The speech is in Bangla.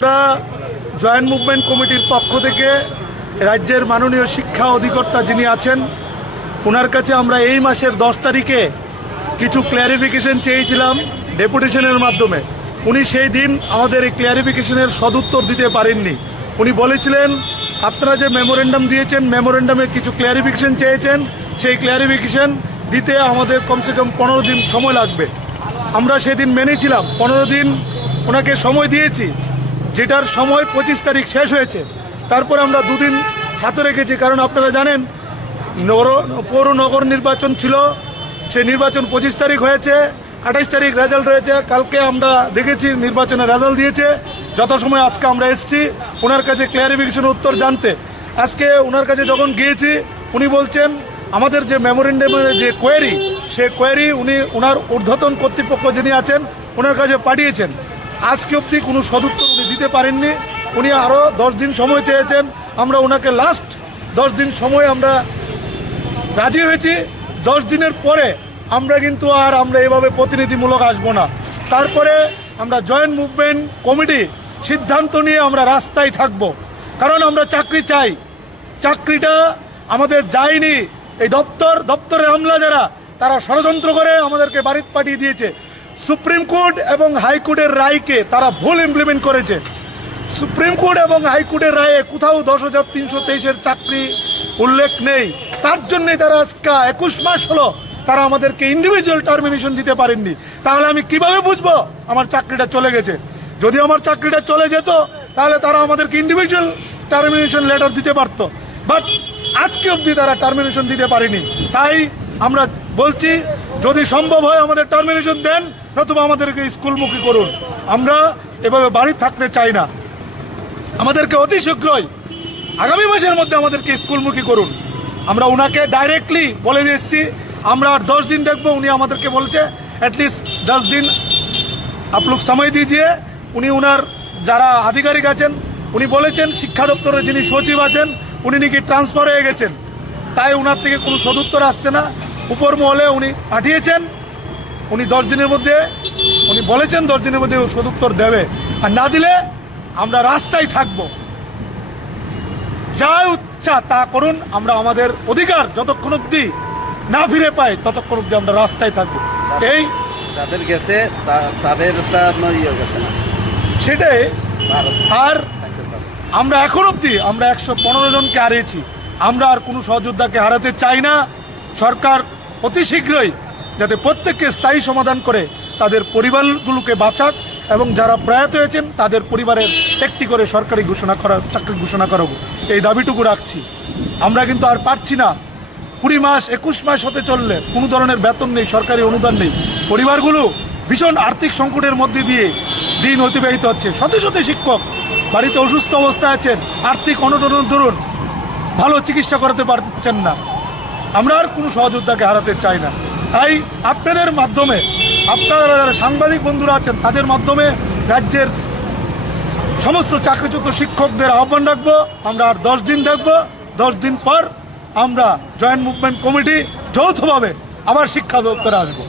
আমরা জয়েন্ট মুভমেন্ট কমিটির পক্ষ থেকে রাজ্যের মাননীয় শিক্ষা অধিকর্তা যিনি আছেন ওনার কাছে আমরা এই মাসের 10 তারিখে কিছু ক্ল্যারিফিকেশন চেয়েছিলাম ডেপুটেশনের মাধ্যমে। উনি সেই দিন আমাদের এই ক্ল্যারিফিকেশনের সদুত্তর দিতে পারেননি। উনি বলেছিলেন আপনারা যে মেমোরেন্ডাম দিয়েছেন মেমোরেন্ডামে কিছু ক্ল্যারিফিকেশন চেয়েছেন, সেই ক্ল্যারিফিকেশন দিতে আমাদের কমসে কম 15 দিন সময় লাগবে। আমরা সেদিন মেনেছিলাম, 15 দিন ওনাকে সময় দিয়েছি, যেটার সময় 25 তারিখ শেষ হয়েছে। তারপর আমরা 2 দিন হাতে রেখেছি, কারণ আপনারা জানেন পৌর নগর নির্বাচন ছিল, সেই নির্বাচন 25 তারিখ হয়েছে, 28 তারিখ রেজাল্ট রয়েছে। কালকে আমরা দেখেছি নির্বাচনের রেজাল্ট দিয়েছে। যথাসময় আজকে আমরা এসেছি ওনার কাছে ক্ল্যারিফিকেশন উত্তর জানতে। আজকে ওনার কাছে যখন গিয়েছি উনি বলছেন আমাদের যে মেমোরেন্ডামের যে কোয়েরি, সেই কোয়েরি উনি ওনার ঊর্ধ্বতন কর্তৃপক্ষ যিনি আছেন ওনার কাছে পাঠিয়েছেন। আজকে অবধি কোনো সদুত্তর উনি দিতে পারেননি। উনি আরও 10 দিন সময় চেয়েছেন। আমরা ওনাকে লাস্ট 10 দিন সময় আমরা রাজি হয়েছি। 10 দিনের পরে আমরা কিন্তু আমরা এভাবে প্রতিনিধিমূলক আসবো না। তারপরে আমরা জয়েন্ট মুভমেন্ট কমিটি সিদ্ধান্ত নিয়ে আমরা রাস্তায় থাকব, কারণ আমরা চাকরি চাই। চাকরিটা আমাদের যায়নি। এই দপ্তরের আমলা যারা তারা ষড়যন্ত্র করে আমাদেরকে বাড়িতে পাঠিয়ে দিয়েছে। সুপ্রিম কোর্ট এবং হাইকোর্টের রায়কে তারা ভুল ইমপ্লিমেন্ট করেছে। সুপ্রিম কোর্ট এবং হাইকোর্টের রায়ে কোথাও 10,323-এর চাকরি উল্লেখ নেই। তার জন্যই তারা আজকে 21 মাস হলো তারা আমাদেরকে ইন্ডিভিজুয়াল টার্মিনেশন দিতে পারেননি। তাহলে আমি কিভাবে বুঝবো আমার চাকরিটা চলে গেছে? যদি আমার চাকরিটা চলে যেত তাহলে তারা আমাদেরকে ইন্ডিভিজুয়াল টার্মিনেশন লেটার দিতে পারতো, বাট আজকে অবধি তারা টার্মিনেশন দিতে পারেনি। তাই আমরা বলছি যদি সম্ভব হয় আমাদের টার্মিনেশন দেন, নতুবা আমাদেরকে স্কুলমুখী করুন। আমরা এভাবে বাড়ি থাকতে চাই না। আমাদেরকে অতি শীঘ্রই আগামী মাসের মধ্যে আমাদেরকে স্কুলমুখী করুন। আমরা ওনাকে ডাইরেক্টলি বলে দিয়েছি আমরা আর 10 दिन দেখবো। উনি আমাদেরকে বলছে অ্যাটলিস্ট 10 दिन आप लोग সময় দিজিয়ে। উনি ওনার যারা আধিকারিক আছেন উনি বলেছেন শিক্ষা দপ্তরের যিনি সচিব আছেন উনি নাকি ট্রান্সফার হয়ে গেছেন, তাই ওনার থেকে কোনো সদুত্তর আসছে না। উপর মহলে উনি পাঠিয়েছেন, উনি 10 দিনের মধ্যে উনি বলেছেন 10 দিনের মধ্যে সদুত্তর দেবে, আর না দিলে আমরা রাস্তায় থাকবো। যা ইচ্ছা তা করুন, আমরা আমাদের অধিকার যতক্ষণ অবধি না ফিরে পাই ততক্ষণ অবধি আমরা রাস্তায় থাকবো। এই যাদের গেছে তাদের গেছে না সেটাই। আর আমরা এখন অবধি আমরা 115 জনকে হারিয়েছি। আমরা আর কোনো সহযোদ্ধাকে হারাতে চাই না। সরকার অতি শীঘ্রই যাতে প্রত্যেককে স্থায়ী সমাধান করে তাদের পরিবারগুলোকে বাঁচাক, এবং যারা প্রয়াত হয়েছেন তাদের পরিবারের একটি করে সরকারি চাকরি ঘোষণা করাবো, এই দাবিটুকু রাখছি। আমরা কিন্তু আর পারছি না। 20 মাস 21 মাস হতে চললে কোনো ধরনের বেতন নেই, সরকারি অনুদান নেই। পরিবারগুলো ভীষণ আর্থিক সংকটের মধ্যে দিয়ে দিন অতিবাহিত হচ্ছে। শত শত শিক্ষক বাড়িতে অসুস্থ অবস্থায় আছেন, আর্থিক অনটনের দরুন ভালো চিকিৎসা করাতে পারছেন না। আমরা আর কোনো সহযোদ্ধাকে হারাতে চাই না। তাই আপনাদের মাধ্যমে, আপনারা যারা সাংবাদিক বন্ধুরা আছেন তাদের মাধ্যমে রাজ্যের সমস্ত চাকরিচ্যুত শিক্ষকদের আহ্বান রাখবো, আমরা আর 10 दिन দেখবো। 10 दिन পর আমরা জয়েন্ট মুভমেন্ট কমিটি যৌথভাবে আবার শিক্ষা দপ্তরে আসবো।